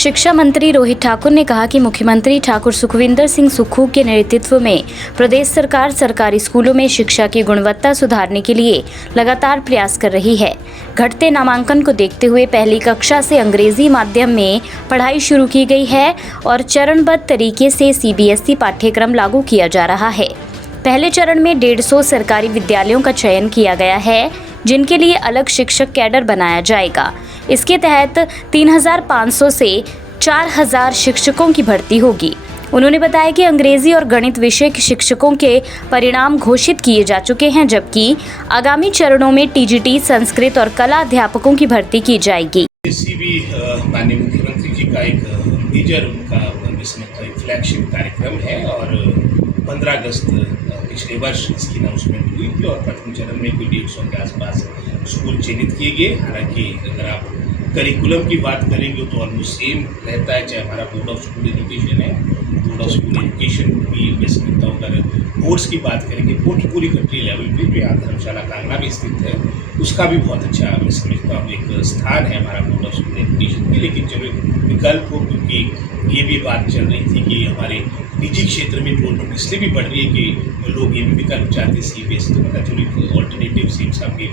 शिक्षा मंत्री रोहित ठाकुर ने कहा कि मुख्यमंत्री ठाकुर सुखविंदर सिंह सुक्खू के नेतृत्व में प्रदेश सरकार सरकारी स्कूलों में शिक्षा की गुणवत्ता सुधारने के लिए लगातार प्रयास कर रही है। घटते नामांकन को देखते हुए पहली कक्षा से अंग्रेजी माध्यम में पढ़ाई शुरू की गई है और चरणबद्ध तरीके से CBSE पाठ्यक्रम लागू किया जा रहा है। पहले चरण में 150 सरकारी विद्यालयों का चयन किया गया है, जिनके लिए अलग शिक्षक कैडर बनाया जाएगा। इसके तहत 3,500 से 4,000 शिक्षकों की भर्ती होगी। उन्होंने बताया कि अंग्रेजी और गणित विषय के शिक्षकों के परिणाम घोषित किए जा चुके हैं, जबकि आगामी चरणों में TGT, संस्कृत और कला अध्यापकों की भर्ती की जाएगी। किसी भी माननीय मुख्यमंत्री जी का एक मेजर उनका फ्लैगशिप कार्यक्रम है और 15 अगस्त पिछले वर्ष इसकी अनाउंसमेंट हुई थी और प्रथम चरण में कोई 150 के आसपास स्कूल चिन्हित किए गए। हालांकि अगर आप करिकुलम की बात करेंगे तो ऑलमोस्ट सेम रहता है, चाहे हमारा बोर्ड ऑफ स्कूल एजुकेशन है, बोर्ड ऑफ स्कूल एजुकेशन भी मैं समझता हूँ। अगर बोर्ड्स की बात करेंगे, बोर्ड पूरी कंट्री लेवल पे जो यहाँ धर्मशाला कांगड़ा में स्थित है, उसका भी बहुत अच्छा मैं समझता हूँ एक स्थान है हमारा बोर्ड ऑफ स्कूल एजुकेशन की। लेकिन जब एक विकल्प हो, क्योंकि ये भी बात चल रही थी कि हमारे निजी क्षेत्र में इन्वॉल्वमेंट इसलिए भी बढ़ रही है कि लोग ये भी विकल्प चाहते CBSE, तो पता चलो एक ऑल्टरनेटिव सीट्स आपके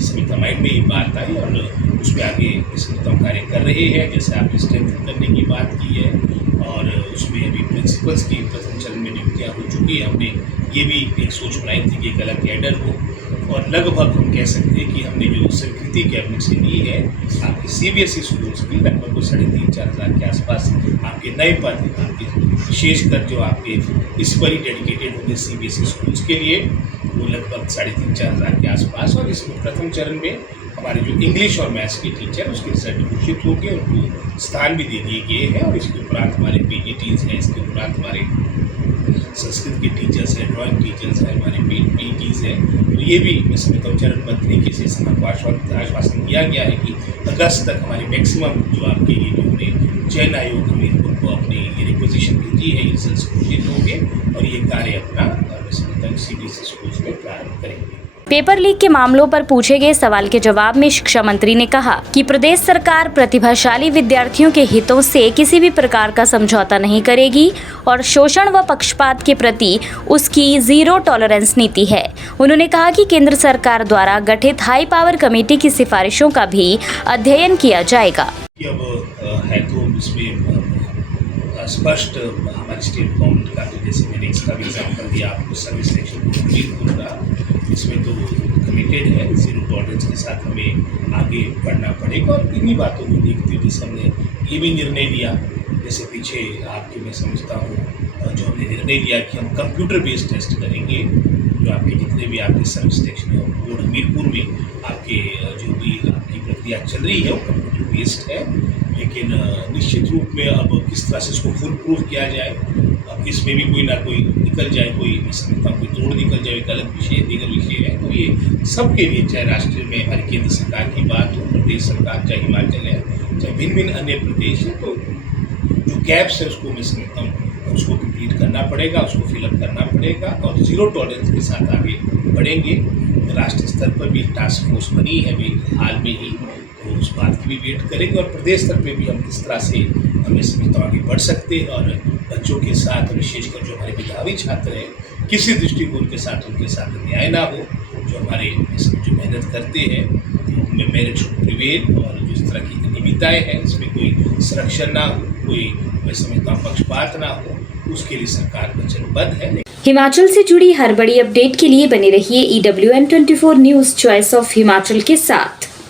समझता माइंड में ये बात आई और उसमें आगे समझता कार्य कर रहे हैं। जैसे आपने स्ट्रेंथन करने की बात की है और उसमें अभी प्रिंसिपल्स की प्रथम चरण में नियुक्तियाँ हो चुकी है। हमने ये भी एक सोच बनाई थी कि एक अलग कैडर हो और लगभग हम कह सकते हैं कि हमने जो स्वीकृति कैबिनेट से ली है आपके CBSE स्कूल्स की लगभग 3,500-4 हज़ार के आसपास आपके नए पद आपके विशेषकर जो आपके इस पर ही डेडिकेटेड होंगे CBSE स्कूल्स के लिए, वो लगभग 3,500-4 हज़ार के आसपास। और इसमें प्रथम चरण में हमारे जो इंग्लिश और मैथ्स के टीचर उसके रिजल्ट घोषित हो गए, उनको स्थान भी दे दिए गए हैं। और इसके उपरांत हमारे PGTs हैं, इसके उपरांत हमारे संस्कृत के टीचर्स हैं, ड्राइंग टीचर्स हैं, हमारे PTs हैं। तो ये भी मैं समझता हूँ चरणबद्ध तरीके से सबको आश्वासन दिया गया है कि अगस्त तक हमारे मैक्सिमम जो आपके ये जो हमने चयन आयोग हमें उनको अपनी ये रिक्वेजिशन भेजी है, ये रिजल्ट घोषित होंगे और ये कार्य अपना मैं समझता हूँ CBSE स्कूल्स में प्रारंभ करेंगे। पेपर लीक के मामलों पर पूछे गए सवाल के जवाब में शिक्षा मंत्री ने कहा कि प्रदेश सरकार प्रतिभाशाली विद्यार्थियों के हितों से किसी भी प्रकार का समझौता नहीं करेगी और शोषण व पक्षपात के प्रति उसकी जीरो टॉलरेंस नीति है। उन्होंने कहा कि केंद्र सरकार द्वारा गठित हाई पावर कमेटी की सिफारिशों का भी अध्ययन किया जाएगा। अब है तो इसमें स्पष्ट हमारे स्टेट गवर्नमेंट का, तो जैसे मैंने इसका भी एग्जाम्पल दिया आपको, सर्विस सेक्शन होगा, इसमें तो कमिटेड है, जीरो टॉलरेंस के साथ हमें आगे बढ़ना पड़ेगा। और इन्हीं बातों को देखते हुए जैसे हमने ये भी निर्णय लिया, जैसे पीछे आपके मैं समझता हूँ जो हमने निर्णय लिया कि हम कंप्यूटर बेस्ड टेस्ट करेंगे, जो आपके जितने भी आपके सर्विस सेक्शन बोर्ड हमीरपुर में आपके जो भी आपकी प्रक्रिया चल रही है वो कंप्यूटर बेस्ड है। लेकिन निश्चित रूप में अब किस तरह से इसको फुल प्रूफ किया जाए, अब इसमें भी कोई ना कोई निकल जाए, कोई मैं समझता हूँ कोई तोड़ निकल जाए, एक अलग विषय दीगर विषय है। तो ये सबके लिए, चाहे राष्ट्र में हमारी केंद्र सरकार की बात हो, प्रदेश सरकार, चाहे हिमाचल है, चाहे भिन्न भिन्न अन्य प्रदेश है, तो जो गैप्स है उसको मैं समझता हूँ उसको कंप्लीट करना पड़ेगा, उसको फिलअप करना पड़ेगा और जीरो टॉलरेंस के साथ आगे बढ़ेंगे। राष्ट्रीय स्तर पर भी टास्क फोर्स बनी है अभी हाल में ही, तो उस बात की भी वेट करेंगे। और प्रदेश स्तर पे भी हम किस तरह से हमें समझता आगे बढ़ सकते हैं और बच्चों के साथ, विशेषकर जो हमारे मेधावी छात्र हैं, किसी दृष्टिकोण के साथ उनके साथ अन्याय ना हो। जो हमारे जो मेहनत करते हैं उनमें मेरिट शुड प्रिवेल और जिस तरह की नियमितताएँ हैं इसमें कोई संरक्षण ना हो, कोई मैं समझता हूँ पक्षपात ना हो, उसके लिए सरकार वचनबद्ध है। हिमाचल से जुड़ी हर बड़ी अपडेट के लिए बने रहिए EWN24 news choice of Himachal के साथ।